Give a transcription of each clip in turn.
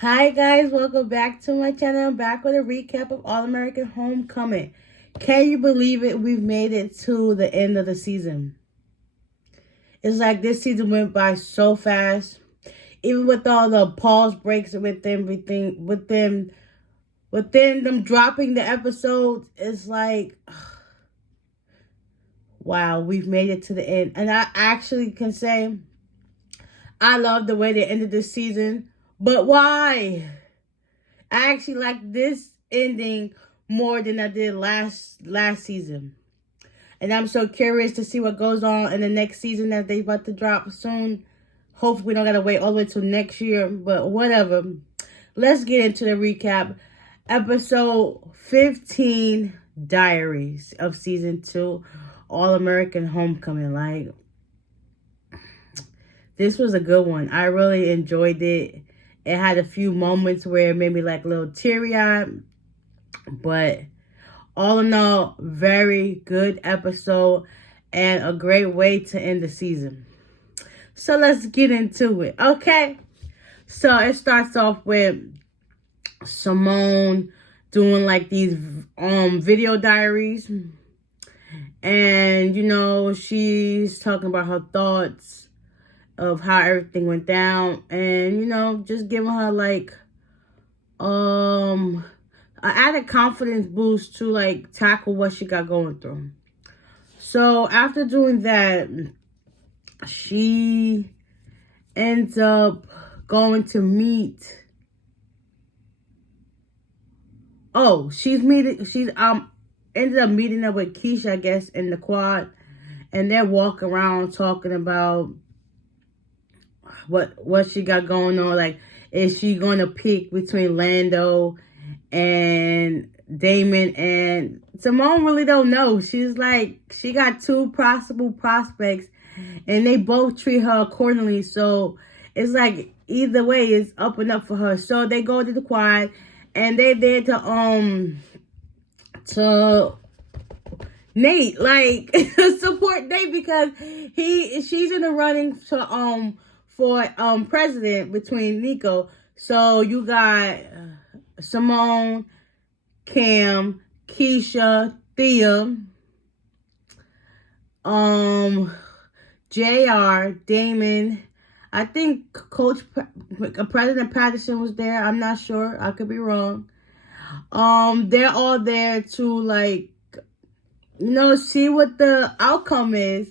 Hi guys, welcome back to my channel. I'm back with a recap of All American Homecoming. Can you believe it? We've made it to the end of the season. It's like this season went by so fast. Even with all the pause breaks and with everything, within them dropping the episodes, it's like, wow, we've made it to the end. And I actually can say I love the way they ended this season. But why? I actually like this ending more than I did last season. And I'm so curious to see what goes on in the next season that they about to drop soon. Hopefully we don't gotta wait all the way till next year, but whatever. Let's get into the recap. Episode 15, Diaries of Season 2, All American Homecoming. Like, this was a good one. I really enjoyed it. It had a few moments where it made me like a little teary-eyed. But all in all, very good episode and a great way to end the season. So let's get into it, okay? So it starts off with Simone doing like these video diaries. And, you know, she's talking about her thoughts of how everything went down, and you know, just giving her like an added confidence boost to like tackle what she got going through. So after doing that, she ends up going to meet ended up meeting up with Keisha, I guess, in the quad, and they're walking around talking about what she got going on. Like, is she gonna pick between Lando and Damon? And Simone really don't know. She's like, she got two possible prospects and they both treat her accordingly. So it's like either way is up and up for her. So they go to the quad and they're there to Nate, like support Nate, because she's in the running to for president between Nico. So you got Simone, Cam, Keisha, Thea, JR, Damon. I think President Patterson was there. I'm not sure. I could be wrong. They're all there to like, you know, see what the outcome is.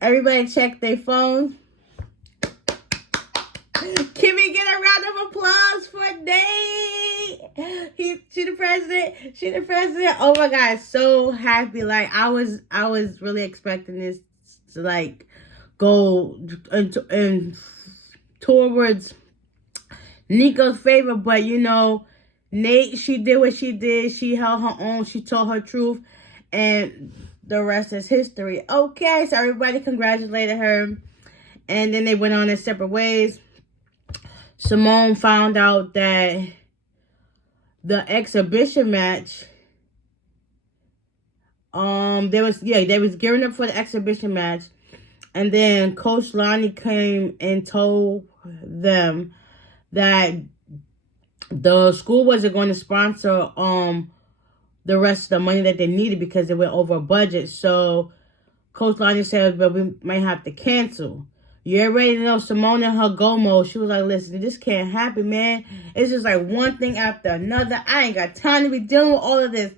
Everybody check their phones. Can we get a round of applause for Nate? She the president. She the president. Oh my God, so happy. Like I was really expecting this to like go and towards Nico's favor, but you know, Nate, she did what she did. She held her own. She told her truth, and the rest is history. Okay, so everybody congratulated her, and then they went on their separate ways. Simone found out that the exhibition match, they was gearing up for the exhibition match, and then Coach Lonnie came and told them that the school wasn't going to sponsor the rest of the money that they needed because they went over budget. So Coach Lonnie said, but we might have to cancel. You already know Simone and her go mode. She was like, listen, this can't happen, man. It's just like one thing after another. I ain't got time to be dealing with all of this.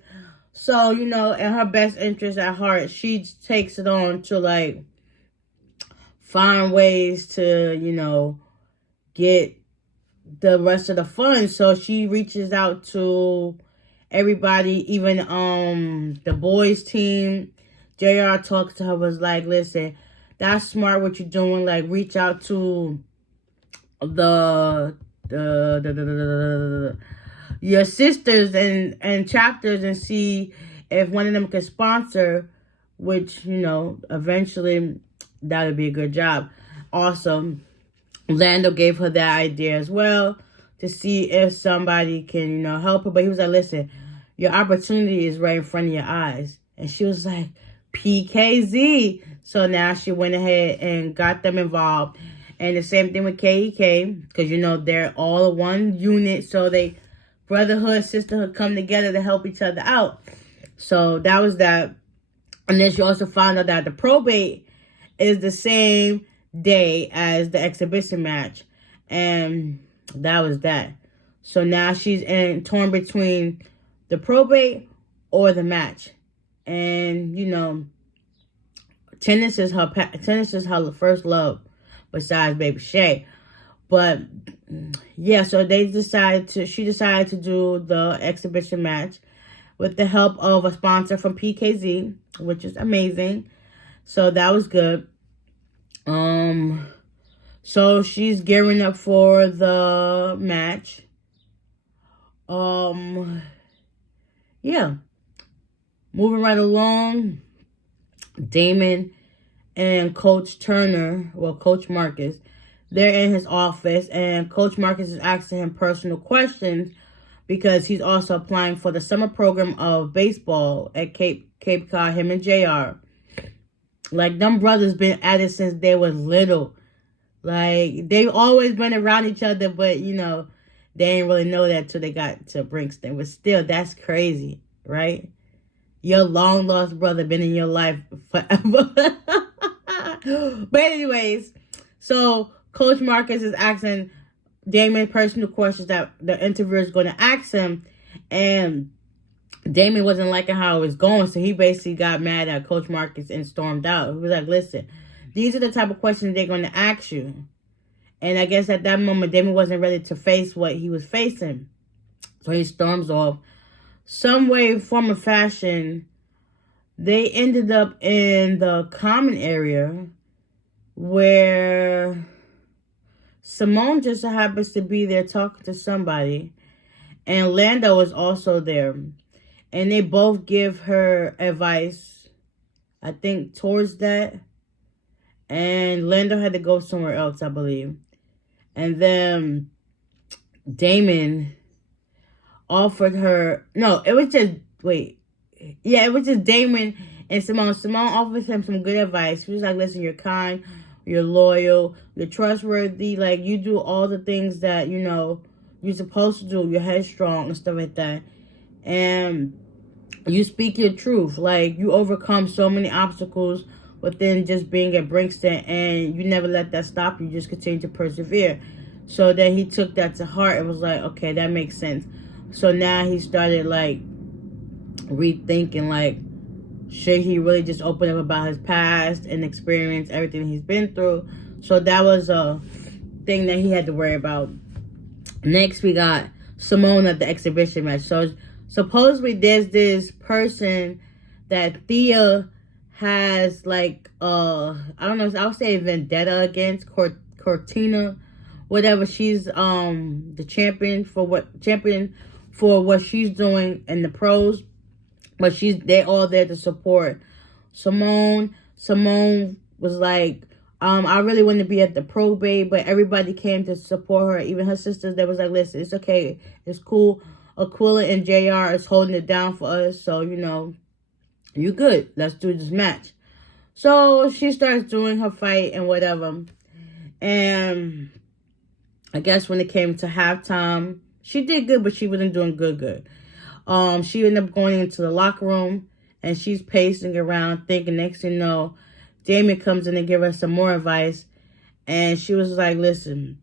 So, you know, in her best interest at heart, she takes it on to like find ways to, you know, get the rest of the funds. So she reaches out to everybody, even the boys team. JR talks to her, was like, listen, that's smart what you're doing. Like, reach out to your sisters and chapters and see if one of them can sponsor, which, you know, eventually that would be a good job. Awesome. Lando gave her that idea as well to see if somebody can, you know, help her. But he was like, listen, your opportunity is right in front of your eyes. And she was like, PKZ. So now she went ahead and got them involved. And the same thing with KEK, because, you know, they're all one unit, so they brotherhood, sisterhood come together to help each other out. So that was that. And then she also found out that the probate is the same day as the exhibition match. And that was that. So now she's torn between the probate or the match. And, you know, tennis is her first love besides Baby Shay. But yeah, so she decided to do the exhibition match with the help of a sponsor from PKZ, which is amazing. So that was good. So she's gearing up for the match. Yeah. Moving right along, Damon and Coach Marcus, they're in his office, and Coach Marcus is asking him personal questions because he's also applying for the summer program of baseball at Cape Cod, him and JR. Like, them brothers been at it since they was little. Like, they've always been around each other, but, you know, they didn't really know that till they got to Brixton. But still, that's crazy, right? Your long-lost brother been in your life forever. But anyways, so Coach Marcus is asking Damon personal questions that the interviewer is going to ask him. And Damon wasn't liking how it was going, so he basically got mad at Coach Marcus and stormed out. He was like, listen, these are the type of questions they're going to ask you. And I guess at that moment, Damon wasn't ready to face what he was facing. So he storms off. Some way, form, or fashion, they ended up in the common area where Simone just happens to be there talking to somebody. And Lando is also there. And they both give her advice, I think, towards that. And Lando had to go somewhere else, I believe. And then Damon offered her... No, it was just... Wait. Yeah, it was just Damon and Simone. Simone offered him some good advice. She was like, listen, you're kind, you're loyal, you're trustworthy. Like, you do all the things that, you know, you're supposed to do. You're headstrong and stuff like that. And you speak your truth. Like, you overcome so many obstacles within just being at Brixton, and you never let that stop you. You just continue to persevere. So then he took that to heart and was like, okay, that makes sense. So now he started, like, rethinking, like, should he really just open up about his past and experience everything he's been through? So that was a thing that he had to worry about. Next, we got Simone at the exhibition match. So supposedly there's this person that Thea has, like, I don't know, I would say vendetta against, Cortina, whatever. She's the champion for what she's doing in the pros, but they're all there to support Simone. Simone was like, I really want to be at the probate, but everybody came to support her. Even her sisters, that was like, listen, it's okay, it's cool. Aquila and JR is holding it down for us, so, you know, you good. Let's do this match. So she starts doing her fight and whatever. And I guess when it came to halftime, she did good, but she wasn't doing good. She ended up going into the locker room, and she's pacing around thinking, next thing you know, Damien comes in and gives her some more advice. And she was like, listen,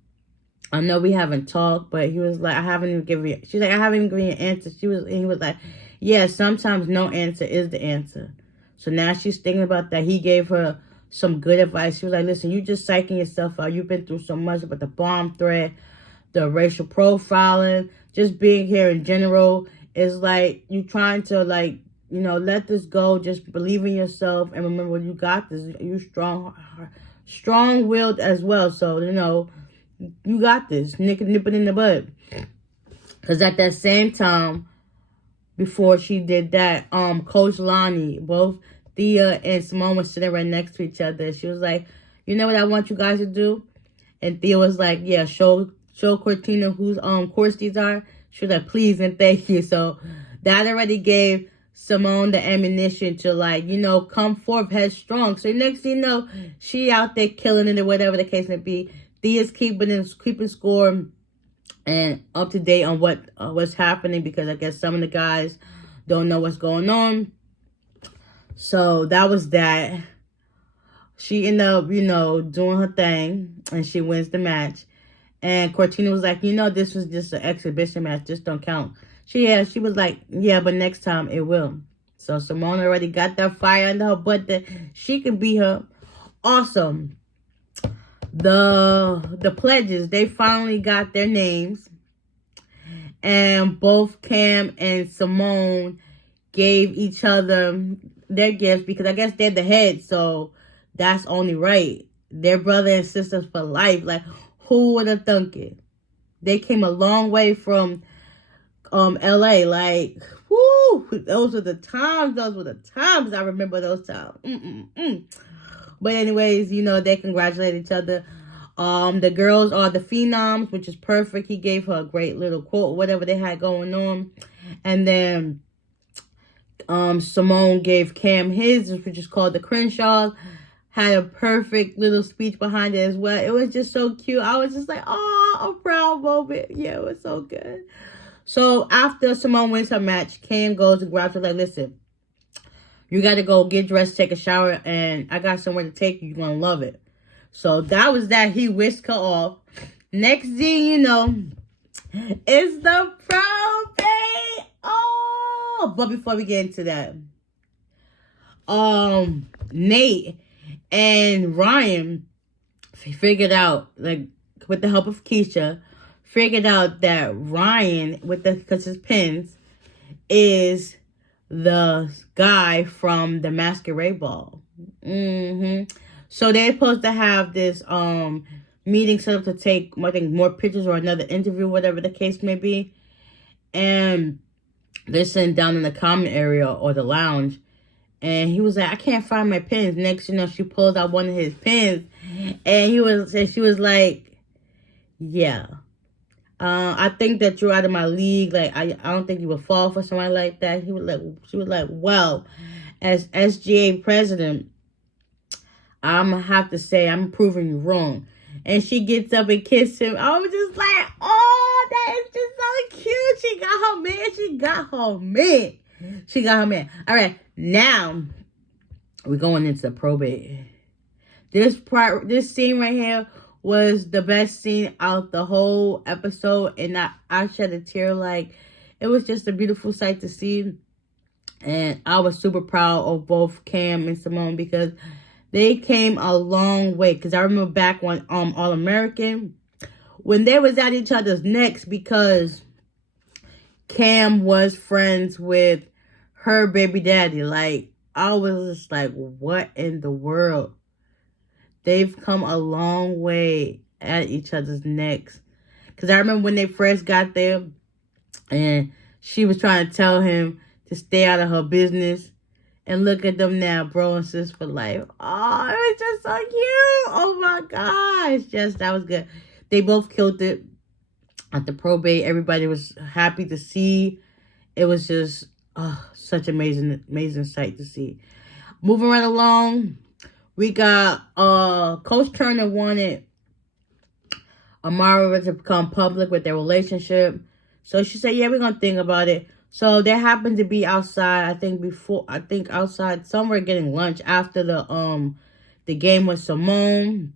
I know we haven't talked, but he was like, I haven't even given you, she's like, I haven't even given you an answer. He was like, yeah, sometimes no answer is the answer. So now she's thinking about that. He gave her some good advice. She was like, listen, you just psyching yourself out. You've been through so much, about the bomb threat, the racial profiling, just being here in general. Is like, you trying to, like, you know, let this go. Just believe in yourself. And remember, you got this. You strong-willed as well. So, you know, you got this. Nip it in the bud. Because at that same time, before she did that, Coach Lonnie, both Thea and Simone were sitting right next to each other. She was like, you know what I want you guys to do? And Thea was like, yeah, show Cortina whose course these are. She was like, please and thank you. So that already gave Simone the ammunition to, like, you know, come forth headstrong. So next thing you know, she out there killing it or whatever the case may be. Thea's keeping score and up to date on what's happening, because I guess some of the guys don't know what's going on. So that was that. She ended up, doing her thing, and she wins the match. And Cortina was like, this was just an exhibition match. Just don't count. She was like, yeah, but next time it will. So Simone already got that fire under her butt that she can beat her. Awesome. The pledges, they finally got their names. And both Cam and Simone gave each other their gifts, because I guess they're the head, so that's only right. They're brother and sisters for life. Like, who would have thunk it? They came a long way from LA. Like, whoo, those were the times. I remember those times. But anyways, they congratulate each other. The girls are the Phenoms, which is perfect. He gave her a great little quote, whatever they had going on. And then Simone gave Cam his, which is called the Crenshaws. Had a perfect little speech behind it as well. It was just so cute. I was just like, oh, a proud moment. Yeah, it was so good. So after Simone wins her match, Cam goes and grabs her like, listen, you got to go get dressed, take a shower, and I got somewhere to take you. You're going to love it. So that was that. He whisked her off. Next thing you know, it's the probate. Oh, but before we get into that, Nate and Ryan figured out, like, with the help of Keisha, figured out that Ryan, because his pins, is the guy from the masquerade ball. So they're supposed to have this meeting set up to take, I think, more pictures or another interview, whatever the case may be. And they're sitting down in the common area or the lounge. And he was like, I can't find my pins. Next, she pulls out one of his pins. And she was like, yeah. I think that you're out of my league. Like, I don't think you would fall for somebody like that. She was like, well, as SGA president, I'm going to have to say I'm proving you wrong. And she gets up and kisses him. I was just like, oh, that is just so cute. She got her man. All right, now we're going into the probate. This scene right here was the best scene out the whole episode. And I shed a tear. Like, it was just a beautiful sight to see. And I was super proud of both Cam and Simone, because they came a long way. Because I remember back on All American, when they was at each other's necks, because Cam was friends with her baby daddy. Like, I was just like, what in the world? They've come a long way at each other's necks. Because I remember when they first got there, and she was trying to tell him to stay out of her business. And look at them now, bro and sis for life. Oh, it was just so cute. Oh my gosh. Yes, that was good. They both killed it at the probate. Everybody was happy to see. It was just such amazing sight to see. Moving right along, we got Coach Turner wanted Amara to become public with their relationship. So she said, yeah, we're going to think about it. So they happened to be outside, I think outside somewhere getting lunch after the game with Simone.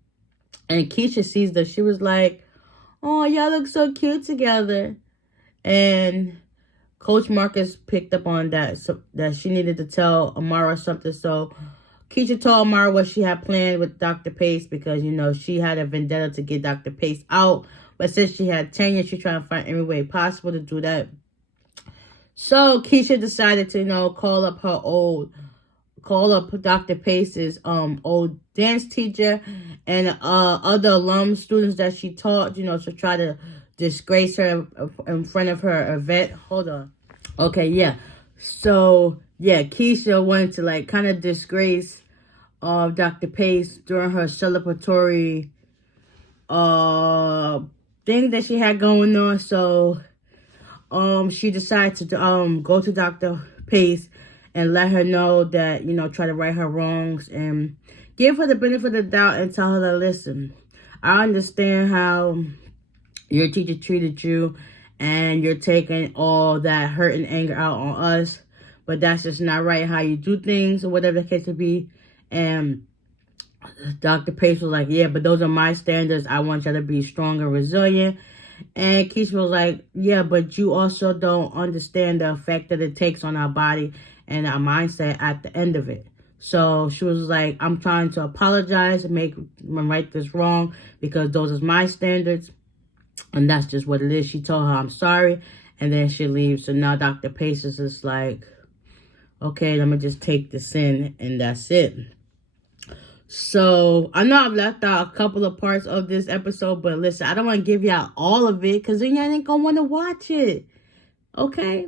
And Keisha sees that. She was like, oh, y'all look so cute together. And Coach Marcus picked up on that, so that she needed to tell Amara something. So Keisha told Amara what she had planned with Dr. Pace, because, she had a vendetta to get Dr. Pace out. But since she had tenure, she's trying to find every way possible to do that. So Keisha decided to, call up Dr. Pace's old dance teacher and other alum students that she taught, to try to disgrace her in front of her event. Hold on. Okay, yeah. So, yeah, Keisha wanted to, kind of disgrace Dr. Pace during her celebratory thing that she had going on. So she decided to go to Dr. Pace and let her know that, try to right her wrongs and give her the benefit of the doubt and tell her that, listen, I understand how your teacher treated you and you're taking all that hurt and anger out on us, but that's just not right how you do things or whatever the case may be. And Dr. Pace was like, yeah, but those are my standards. I want you to be strong and resilient. And Keisha was like, yeah, but you also don't understand the effect that it takes on our body and our mindset at the end of it. So she was like, I'm trying to apologize and right this wrong because those are my standards. And that's just what it is. She told her, I'm sorry. And then she leaves. So now Dr. Pace is just like, okay, let me just take this in. And that's it. So, I know I've left out a couple of parts of this episode, but listen, I don't want to give y'all all of it because then y'all ain't going to want to watch it. Okay?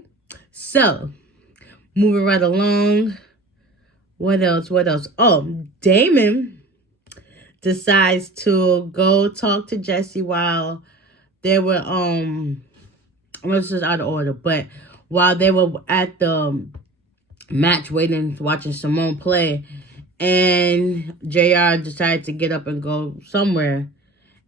So, moving right along. What else? Oh, Damon decides to go talk to Jesse while they were, this is out of order, but while they were at the match watching Simone play, and JR decided to get up and go somewhere.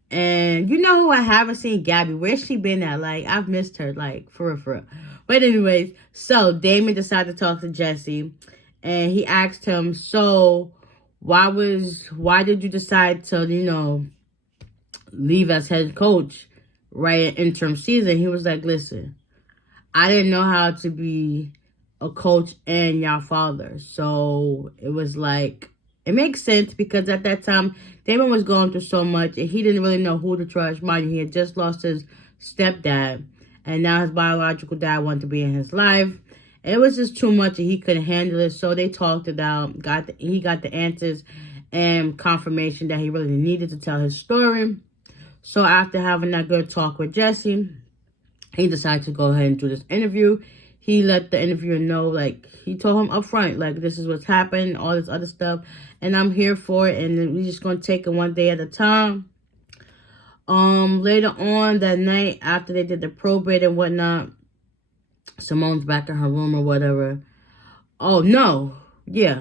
And you know who I haven't seen? Gabby. Where's she been at? Like, I've missed her, like, for real. But anyways, so Damon decided to talk to Jesse. And he asked him, so why did you decide to, leave as head coach right at interim season? He was like, listen, I didn't know how to be a coach and your father. So it was like, it makes sense because at that time, Damon was going through so much and he didn't really know who to trust. Mind you, he had just lost his stepdad and now his biological dad wanted to be in his life. It was just too much and he couldn't handle it. So they talked it out. He got the answers and confirmation that he really needed to tell his story. So after having that good talk with Jesse, he decided to go ahead and do this interview. He let the interviewer know, like, he told him up front, like, this is what's happened, all this other stuff, and I'm here for it, and we're just going to take it one day at a time. Later on that night, after they did the probate and whatnot, Simone's back in her room or whatever. Oh, no. Yeah.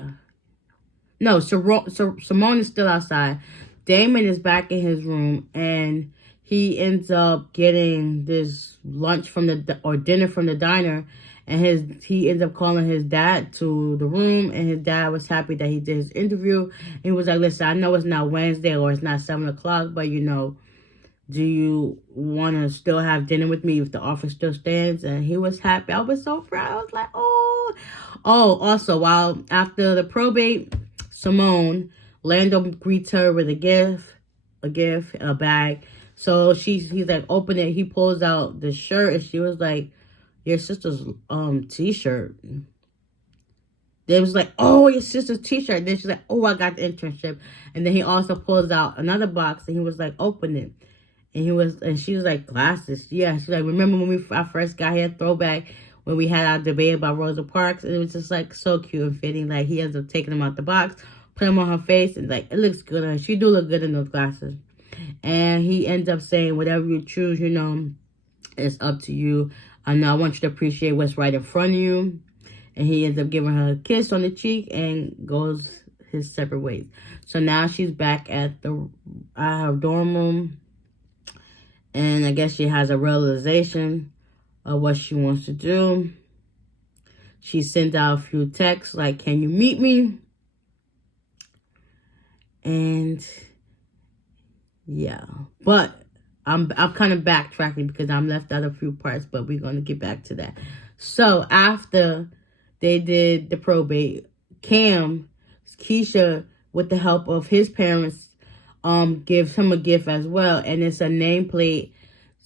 No, Simone is still outside. Damon is back in his room, and he ends up getting this lunch or dinner from the diner, and he ends up calling his dad to the room, and his dad was happy that he did his interview. And he was like, listen, I know it's not Wednesday or it's not 7 o'clock, but do you want to still have dinner with me if the offer still stands? And he was happy. I was so proud. I was like, oh. Oh, also, while after the probate, Lando greets her with a gift, a bag. So he's like, open it. He pulls out the shirt, and she was like, your sister's t-shirt. They was like, oh, your sister's t-shirt. Then she's like, oh, I got the internship. And then he also pulls out another box, and he was like, open it. And she was like, glasses. Yeah, she's like, remember when I first got here, throwback, when we had our debate about Rosa Parks? And it was just like so cute and fitting. Like, he ends up taking them out the box, put them on her face, and like, it looks good on her. She do look good in those glasses. And he ends up saying, whatever you choose, it's up to you. I know I want you to appreciate what's right in front of you. And he ends up giving her a kiss on the cheek and goes his separate ways. So now she's back at her dorm room. And I guess she has a realization of what she wants to do. She sent out a few texts like, can you meet me? And yeah, but I'm kind of backtracking because I'm left out a few parts, but we're going to get back to that. So after they did the probate, Keisha, with the help of his parents, gives him a gift as well, and it's a nameplate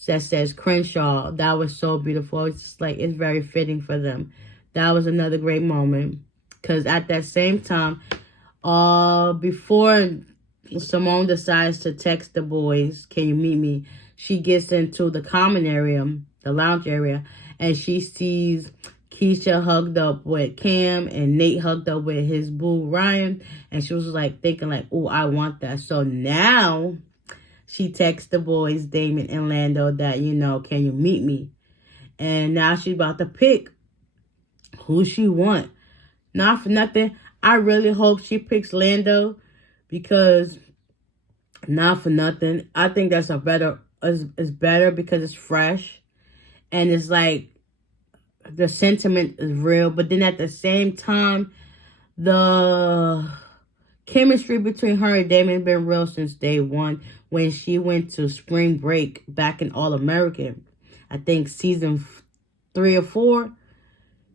that says Crenshaw. That was so beautiful. It's just like, it's very fitting for them. That was another great moment, because at that same time, before Simone decides to text the boys, can you meet me, she gets into the common area, the lounge area, and she sees Keisha hugged up with Cam and Nate hugged up with his boo Ryan, and she was like thinking like, oh, I want that. So now she texts the boys, Damon and Lando, that, can you meet me? And now she's about to pick who she want. Not for nothing, I really hope she picks Lando, because Not for nothing. I think that's a better is better because it's fresh and it's like the sentiment is real, but then at the same time, the chemistry between her and Damon been real since day one when she went to spring break back in All American. I think season 3 or 4.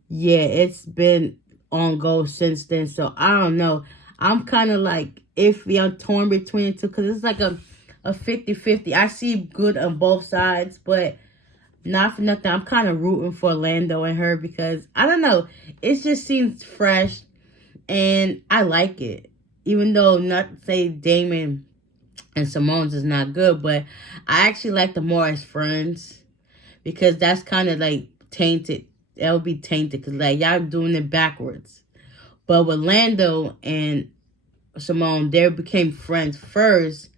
Yeah, it's been on go since then. So I don't know. I'm kind of like iffy. I'm torn between the two because it's like a 50-50. I see good on both sides, but not for nothing. I'm kind of rooting for Lando and her because I don't know. It just seems fresh and I like it. Even though not say Damon and Simone's is not good, but I actually like them more as friends because that's kind of like tainted. It'll be tainted because like y'all doing it backwards. But with Lando and Simone, they became friends first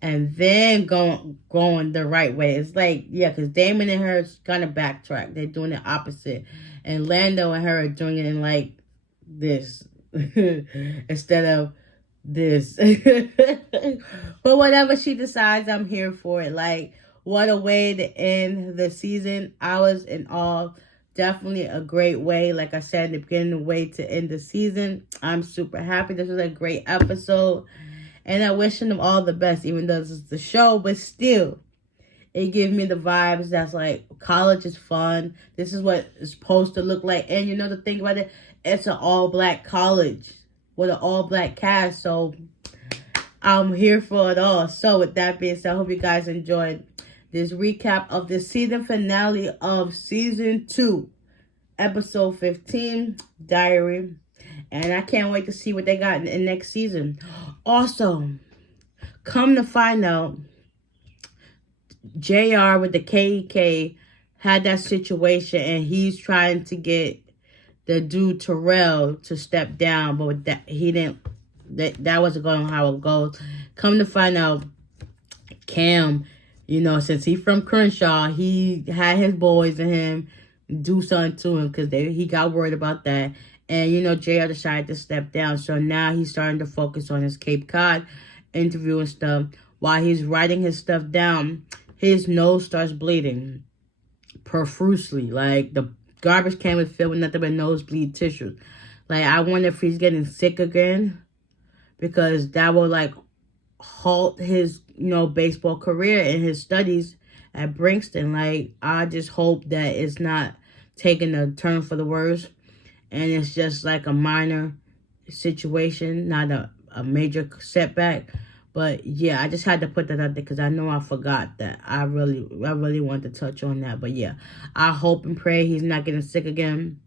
and then going the right way. It's like, yeah, because Damon and her is kind of backtrack. They're doing the opposite. And Lando and her are doing it in like this instead of this. But whatever she decides, I'm here for it. Like, what a way to end the season. I was in awe. Definitely a great way. Like I said in the beginning, a way to end the season. I'm super happy. This was a great episode. And I wishing them all the best, even though this is the show. But still, it gives me the vibes that's like college is fun. This is what it's supposed to look like. And you know the thing about it, it's an all-black college with an all-black cast. So I'm here for it all. So with that being said, I hope you guys enjoyed this recap of the season finale of season 2, episode 15, Diary. And I can't wait to see what they got in next season. Also, come to find out, JR with the KK had that situation and he's trying to get the dude Terrell to step down, but that he didn't. That wasn't going how it goes. Come to find out, Cam, you know, since he's from Crenshaw, he had his boys and him do something to him because he got worried about that. And, you know, JR decided to step down. So now he's starting to focus on his Cape Cod interview and stuff. While he's writing his stuff down, his nose starts bleeding profusely. Like, the garbage can was filled with nothing but nosebleed tissues. Like, I wonder if he's getting sick again. Because that will, like, halt his, you know, baseball career and his studies at Brixton. Like, I just hope that it's not taking a turn for the worse. And it's just like a minor situation, not a major setback. But yeah, I just had to put that out there because I know I forgot that. I really want to touch on that. But yeah, I hope and pray he's not getting sick again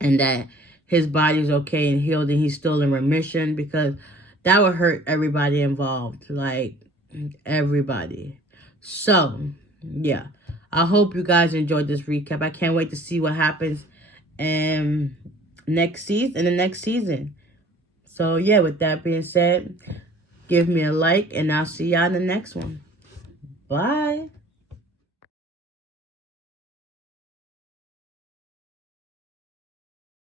and that his body's okay and healed and he's still in remission because that would hurt everybody involved. Like, everybody. So, yeah. I hope you guys enjoyed this recap. I can't wait to see what happens in the next season. So, yeah, with that being said, give me a like, and I'll see y'all in the next one. Bye.